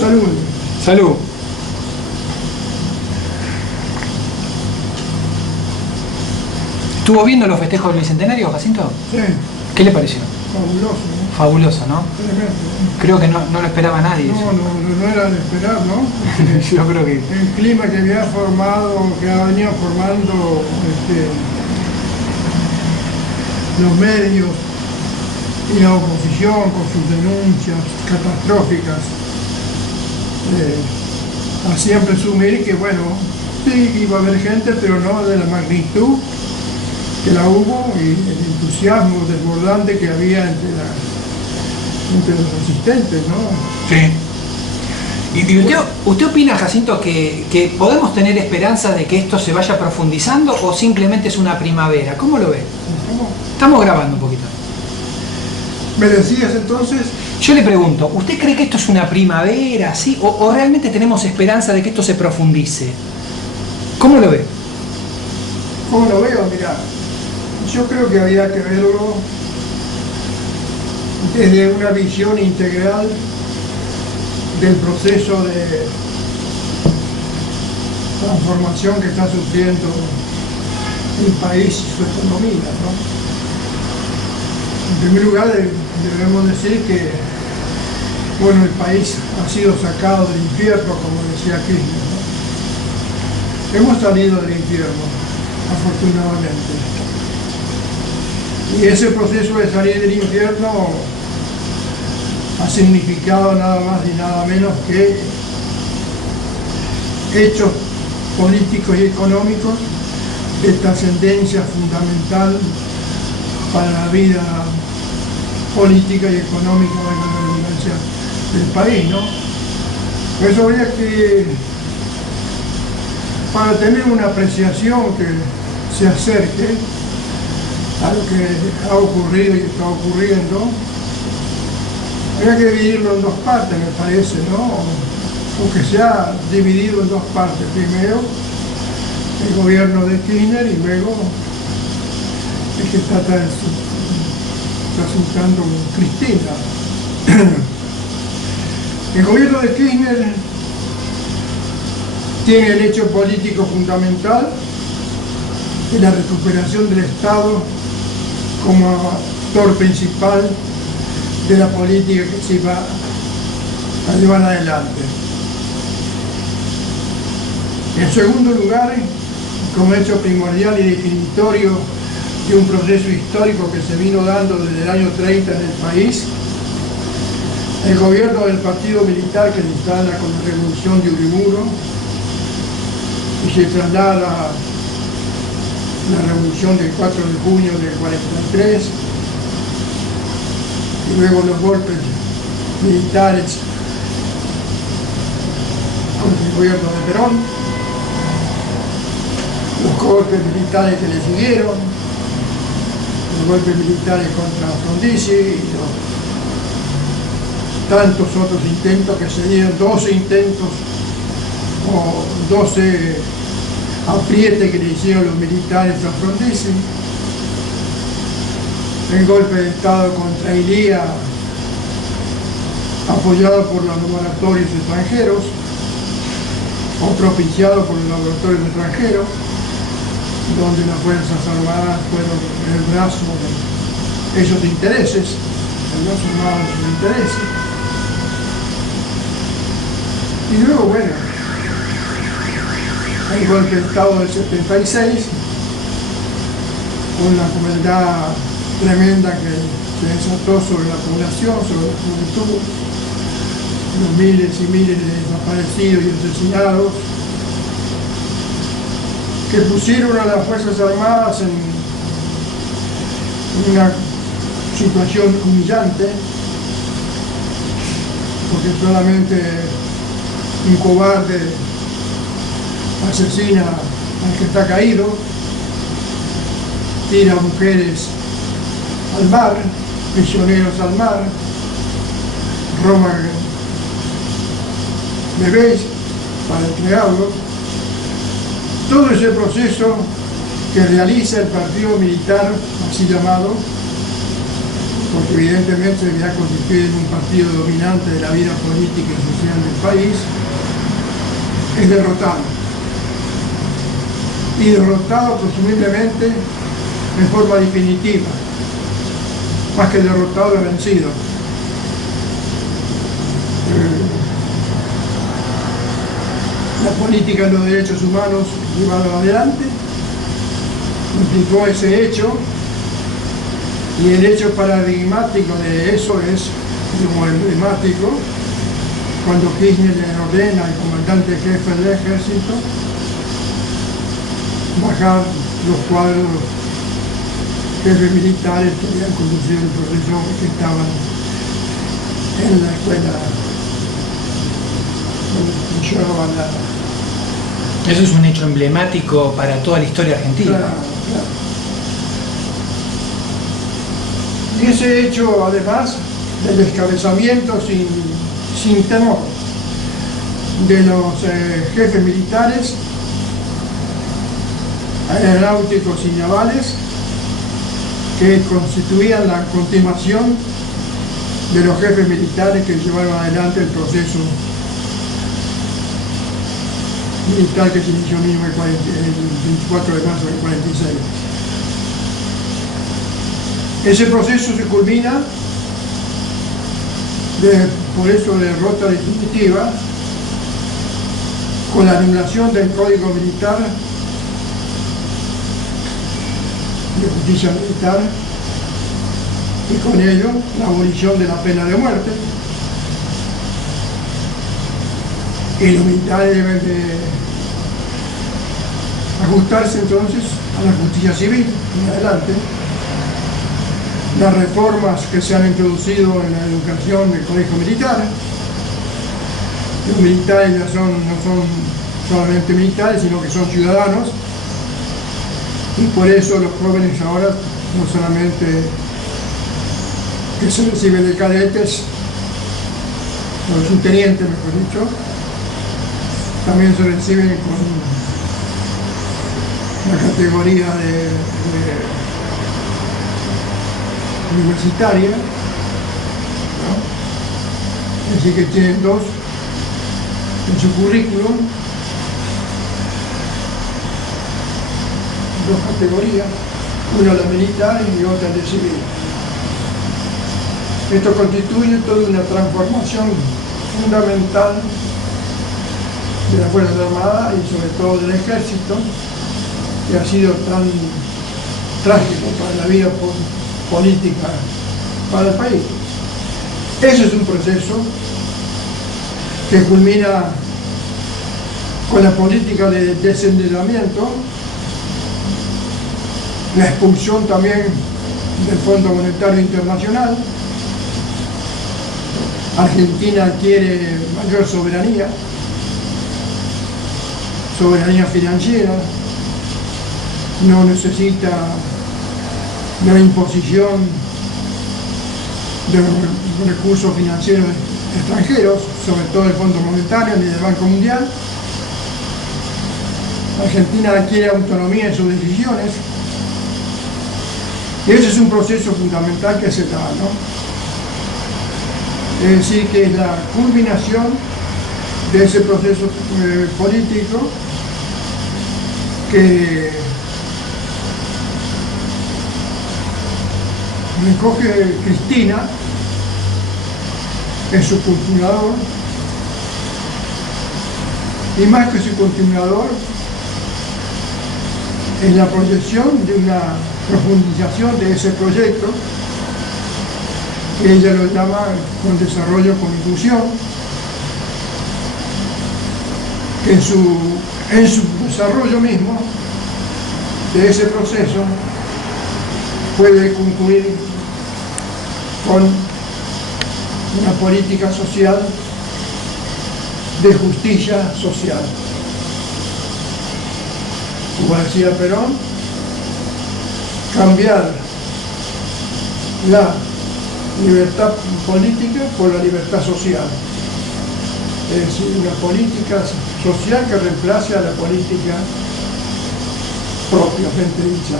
Salud. Salud. ¿Estuvo viendo los festejos del Bicentenario, Jacinto? Sí. ¿Qué le pareció? Fabuloso, ¿no? Fabuloso, ¿no? Tremendo. Creo que no lo esperaba nadie. No era de esperar, ¿no? Yo creo que... El clima que había formado, que ha venido formando los medios y la oposición con sus denuncias catastróficas, hacían presumir que, bueno, sí, iba a haber gente, pero no de la magnitud que la hubo y el entusiasmo desbordante que había entre los asistentes, ¿no? Sí. ¿Y usted opina, Jacinto, que podemos tener esperanza de que esto se vaya profundizando o simplemente es una primavera? ¿Cómo lo ve? ¿Cómo? Estamos grabando un poquito. ¿Me decías entonces? Yo le pregunto, ¿usted cree que esto es una primavera, sí? ¿O realmente tenemos esperanza de que esto se profundice? ¿Cómo lo ve? ¿Cómo lo veo? Mirá, yo creo que había que verlo desde una visión integral del proceso de transformación que está sufriendo el país y su economía, ¿no? En primer lugar, debemos decir que, bueno, el país ha sido sacado del infierno, como decía Kirchner, ¿no? Hemos salido del infierno, afortunadamente. Y ese proceso de salir del infierno ha significado nada más y nada menos que hechos políticos y económicos de trascendencia fundamental para la vida política y económica de la redundancia del país, ¿no? Por eso habría que, para tener una apreciación que se acerque a lo que ha ocurrido y está ocurriendo, habría que dividirlo en dos partes, me parece, ¿no? O que se ha dividido en dos partes. Primero, el gobierno de Kirchner y luego el que está resultando Cristina. El gobierno de Kirchner tiene el hecho político fundamental de la recuperación del Estado como actor principal de la política que se iba a llevar adelante. En segundo lugar, como hecho primordial y definitorio de un proceso histórico que se vino dando desde el año 30 en el país, el gobierno del partido militar que se instala con la revolución de Uriburu y se traslada a la revolución del 4 de junio del 43 y luego los golpes militares contra el gobierno de Perón, los golpes militares que le siguieron, los golpes militares contra Frondizi y tantos otros intentos que se dieron, 12 intentos o 12 aprietes que le hicieron los militares a Frondizi, el golpe de Estado contra Ilía apoyado por los laboratorios extranjeros o propiciado por los laboratorios extranjeros, donde las Fuerzas Armadas fueron el brazo de esos intereses, el brazo armado de sus intereses. Y luego, bueno, el golpe de Estado del 76, con la crueldad tremenda que se desató sobre la población, sobre la juventud, los miles y miles de desaparecidos y asesinados, que pusieron a las Fuerzas Armadas en una situación humillante, porque solamente un cobarde asesina al que está caído, tira a mujeres al mar, prisioneros al mar, roba bebés para entregarlos. Todo ese proceso que realiza el partido militar, así llamado, porque evidentemente se había constituido en un partido dominante de la vida política y social del país, es derrotado. Y derrotado presumiblemente en forma definitiva, más que derrotado, es vencido. La política de los derechos humanos llevada adelante implicó ese hecho, y el hecho paradigmático de eso es, como emblemático, cuando Kirchner le ordena al comandante jefe del ejército bajar los cuadros jefes militares que habían conducido el proceso, que estaban en la escuela donde funcionaban la... Eso es un hecho emblemático para toda la historia argentina. Claro, claro. Y ese hecho, además, del descabezamiento sin temor de los jefes militares, aeronáuticos y navales, que constituían la continuación de los jefes militares que llevaron adelante el proceso militar que se inició el 24 de marzo del 46. Ese proceso se culmina, por eso derrota definitiva, con la anulación del Código Militar, de justicia militar, y con ello la abolición de la pena de muerte. Y los militares deben de ajustarse entonces a la justicia civil en adelante. Las reformas que se han introducido en la educación del colegio militar, los militares ya no son solamente militares, sino que son ciudadanos, y por eso los jóvenes ahora no solamente que se reciben de cadetes, o subtenientes mejor dicho, también se reciben con la categoría de universitaria, ¿no? Es decir, que tienen dos en su currículum, dos categorías, una la militar y otra la civil. Esto constituye toda una transformación fundamental de las Fuerzas Armadas y sobre todo del Ejército, que ha sido tan trágico para la vida política para el país. Ese es un proceso que culmina con la política de desendeudamiento, la expulsión también del Fondo Monetario Internacional. Argentina adquiere mayor soberanía financiera, no necesita de la imposición de recursos financieros extranjeros, sobre todo el Fondo Monetario ni del Banco Mundial. Argentina adquiere autonomía en sus decisiones, y ese es un proceso fundamental que se da, ¿no? Es decir, que es la culminación de ese proceso político que recoge Cristina en su continuador, y más que su continuador es la proyección de una profundización de ese proyecto, que ella lo llama con desarrollo con inclusión, que en su desarrollo mismo de ese proceso puede concluir con una política social de justicia social. Como decía Perón, cambiar la libertad política por la libertad social. Es decir, una política social que reemplace a la política propiamente dicha.